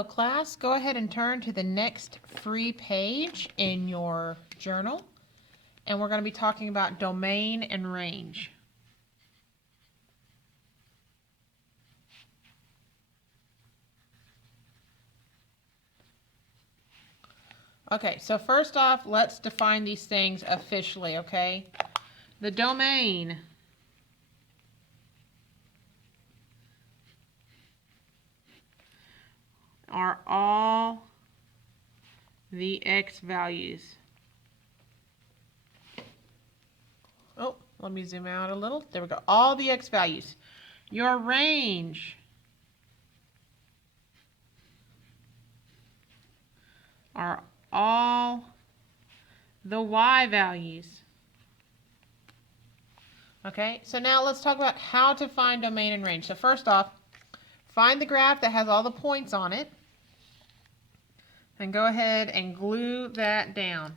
So class, go ahead and turn to the next free page in your journal, and we're going to be talking about domain and range. Okay, so first off, let's define these things officially, okay? The domain are all the X values. Oh, let me zoom out a little. There we go. All the X values. Your range are all the Y values. Okay, so now let's talk about how to find domain and range. So first off, find the graph that has all the points on it, and go ahead and glue that down.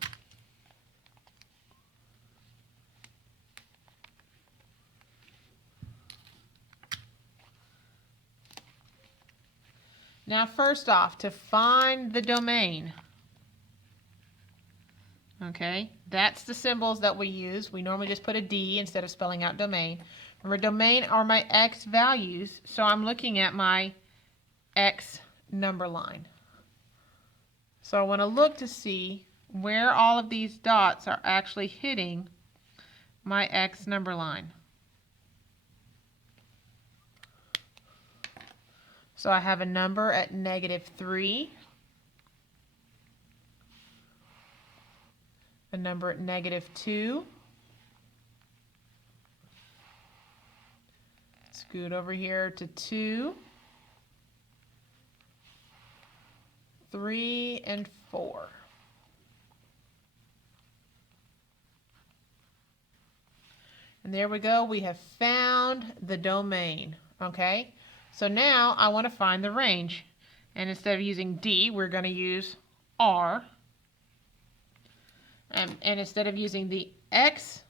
Now first off, to find the domain, okay, that's the symbols that we use. We normally just put a D instead of spelling out domain. Remember, domain are my X values, so I'm looking at my X number line. So I want to look to see where all of these dots are actually hitting my X number line. So I have a number at -3, a number at -2, scoot over here to 2, 3, and 4. And there we go, we have found the domain, okay? So now I want to find the range. And instead of using D, we're going to use R. And instead of using the X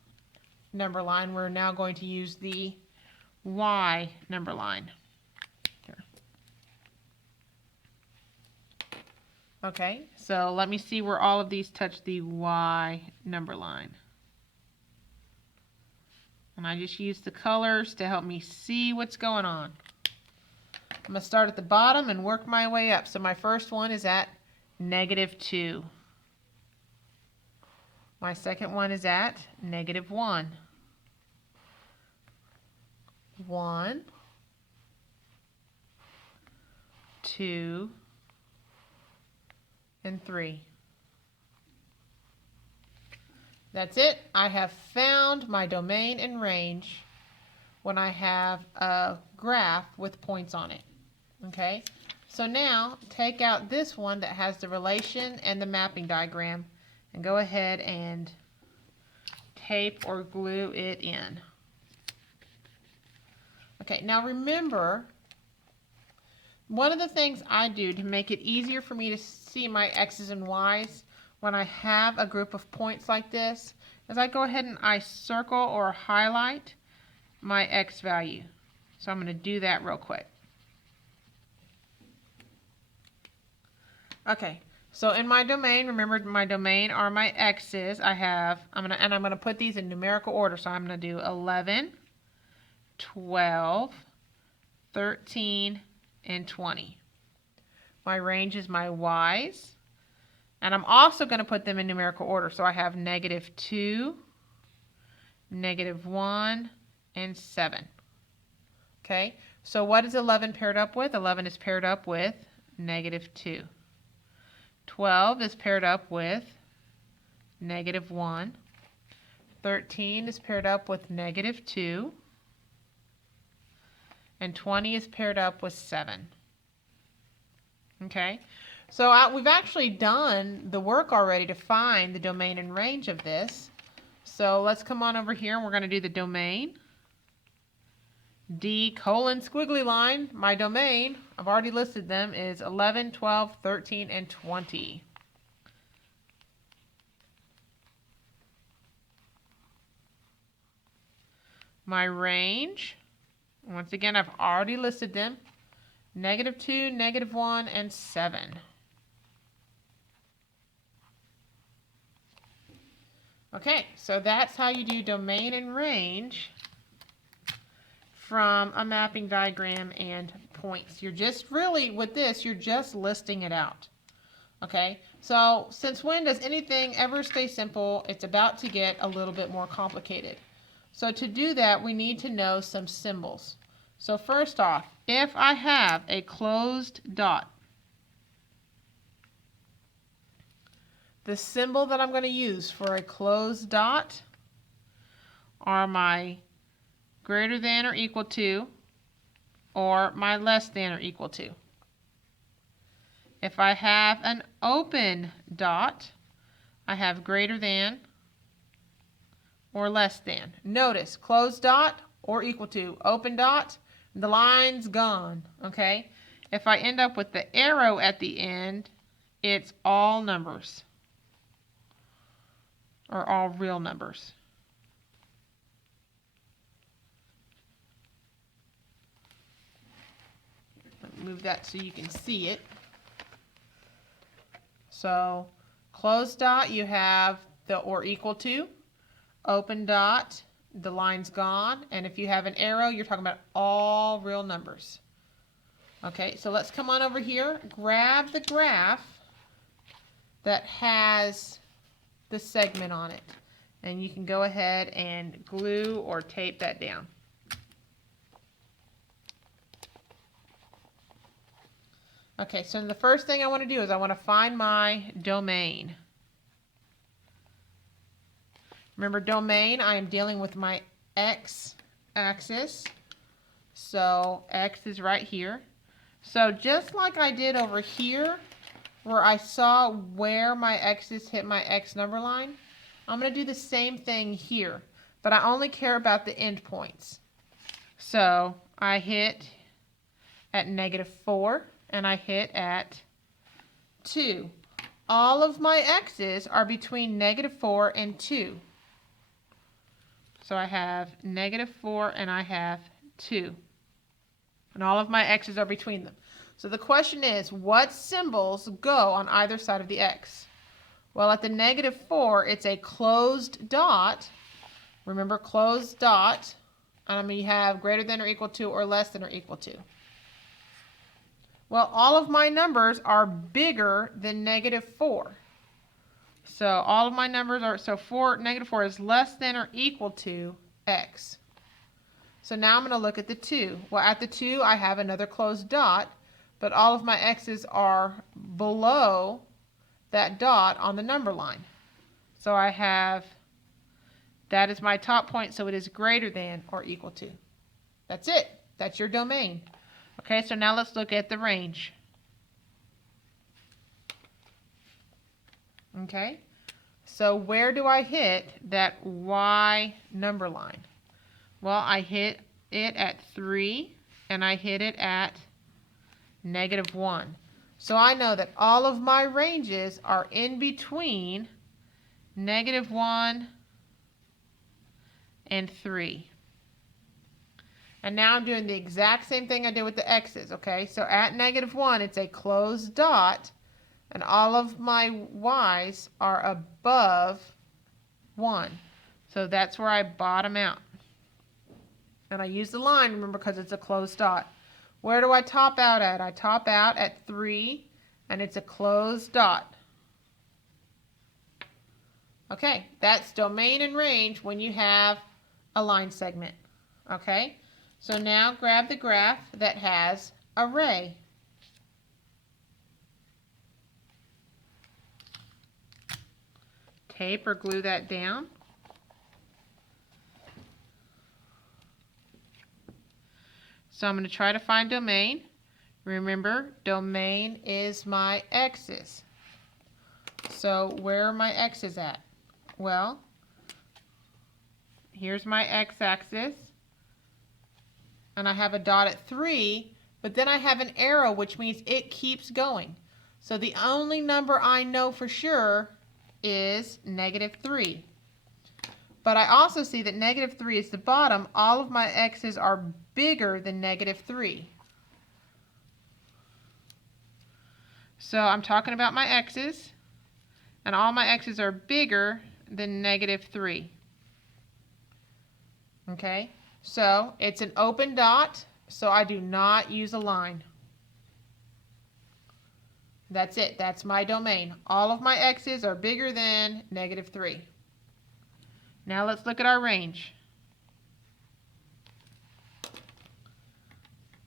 number line, we're now going to use the Y number line. Here. Okay, so let me see where all of these touch the Y number line. And I just use the colors to help me see what's going on. I'm going to start at the bottom and work my way up. So my first one is at -2. My second one is at -1. 1, 2, and 3. That's it. I have found my domain and range when I have a graph with points on it. Okay, so now take out this one that has the relation and the mapping diagram and go ahead and tape or glue it in. Okay, now remember, one of the things I do to make it easier for me to see my X's and Y's when I have a group of points like this is I go ahead and I circle or highlight my X value. So I'm going to do that real quick. Okay, so in my domain, remember my domain are my X's. I'm gonna put these in numerical order. So I'm gonna do 11, 12, 13, and 20. My range is my Y's. And I'm also going to put them in numerical order. So I have -2, -1, and 7. Okay, so what is 11 paired up with? 11 is paired up with -2. 12 is paired up with -1. 13 is paired up with -2. And 20 is paired up with 7. Okay, so we've actually done the work already to find the domain and range of this. So let's come on over here and we're going to do the domain. D : squiggly line, my domain, I've already listed them, is 11, 12, 13, and 20. My range, once again, I've already listed them, -2, -1, and 7. Okay, so that's how you do domain and range from a mapping diagram and points. You're just really, with this, you're just listing it out. Okay, so since when does anything ever stay simple? It's about to get a little bit more complicated. So to do that, we need to know some symbols. So first off, if I have a closed dot, the symbol that I'm going to use for a closed dot are my greater than or equal to or my less than or equal to. If I have an open dot, I have greater than or less than. Notice, closed dot or equal to, open dot, the line's gone, okay? If I end up with the arrow at the end, it's all numbers, or all real numbers. Let me move that so you can see it. So, closed dot, you have the or equal to. Open dot, the line's gone. And if you have an arrow, you're talking about all real numbers. Okay, so let's come on over here. Grab the graph that has the segment on it. And you can go ahead and glue or tape that down. Okay, so the first thing I want to do is I want to find my domain. Remember, domain, I am dealing with my x-axis. So x is right here. So just like I did over here, where I saw where my x's hit my x number line, I'm going to do the same thing here, but I only care about the endpoints. So I hit at -4 and I hit at 2. All of my x's are between -4 and 2. So I have -4 and I have 2. And all of my x's are between them. So the question is, what symbols go on either side of the x? Well, at the -4, it's a closed dot. Remember, closed dot. You have greater than or equal to or less than or equal to. Well, all of my numbers are bigger than -4. So all of my numbers are, so -4 is less than or equal to x. So now I'm going to look at the 2. Well, at the 2, I have another closed dot, but all of my x's are below that dot on the number line. So I have, that is my top point, so it is greater than or equal to. That's it. That's your domain. Okay, so now let's look at the range. Okay, so where do I hit that y number line? Well, I hit it at 3, and I hit it at -1. So I know that all of my ranges are in between -1 and 3. And now I'm doing the exact same thing I did with the x's, okay? So at -1, it's a closed dot, and all of my y's are above 1. So that's where I bottom out. And I use the line, remember, because it's a closed dot. Where do I top out at? I top out at 3, and it's a closed dot. Okay, that's domain and range when you have a line segment. Okay, so now grab the graph that has array. Tape or glue that down. So I'm going to try to find domain. Remember, domain is my x's. So where are my x's at? Well, here's my x-axis. And I have a dot at 3, but then I have an arrow, which means it keeps going. So the only number I know for sure is -3. But I also see that -3 is the bottom. All of my x's are bigger than -3. So I'm talking about my x's, and all my x's are bigger than -3. Okay, so it's an open dot, so I do not use a line. That's it. That's my domain. All of my x's are bigger than -3. Now let's look at our range.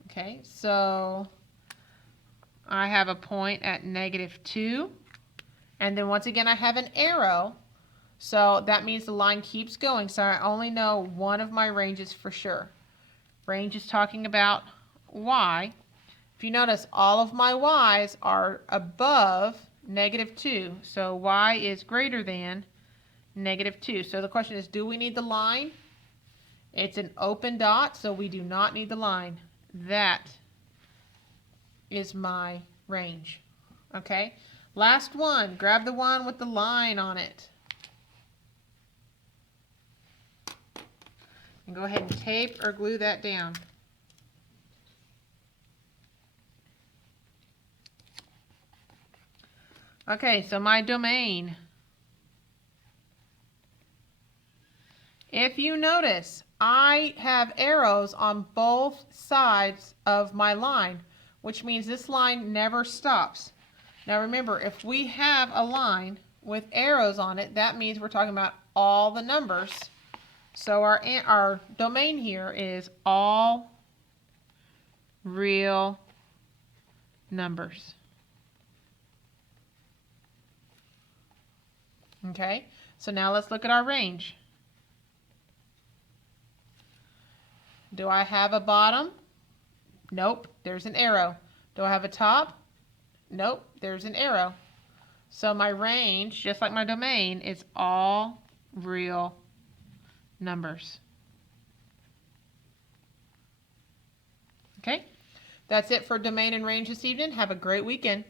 Okay, so I have a point at -2, and then once again I have an arrow, so that means the line keeps going, so I only know one of my ranges for sure. Range is talking about y. If you notice, all of my y's are above -2, so y is greater than -2. So the question is, do we need the line? It's an open dot, so we do not need the line. That is my range. Okay, last one. Grab the one with the line on it. And go ahead and tape or glue that down. Okay, so my domain. If you notice, I have arrows on both sides of my line, which means this line never stops. Now remember, if we have a line with arrows on it, that means we're talking about all the numbers. So our domain here is all real numbers. Okay, so now let's look at our range. Do I have a bottom? Nope, there's an arrow. Do I have a top? Nope, there's an arrow. So my range, just like my domain, is all real numbers. Okay, that's it for domain and range this evening. Have a great weekend.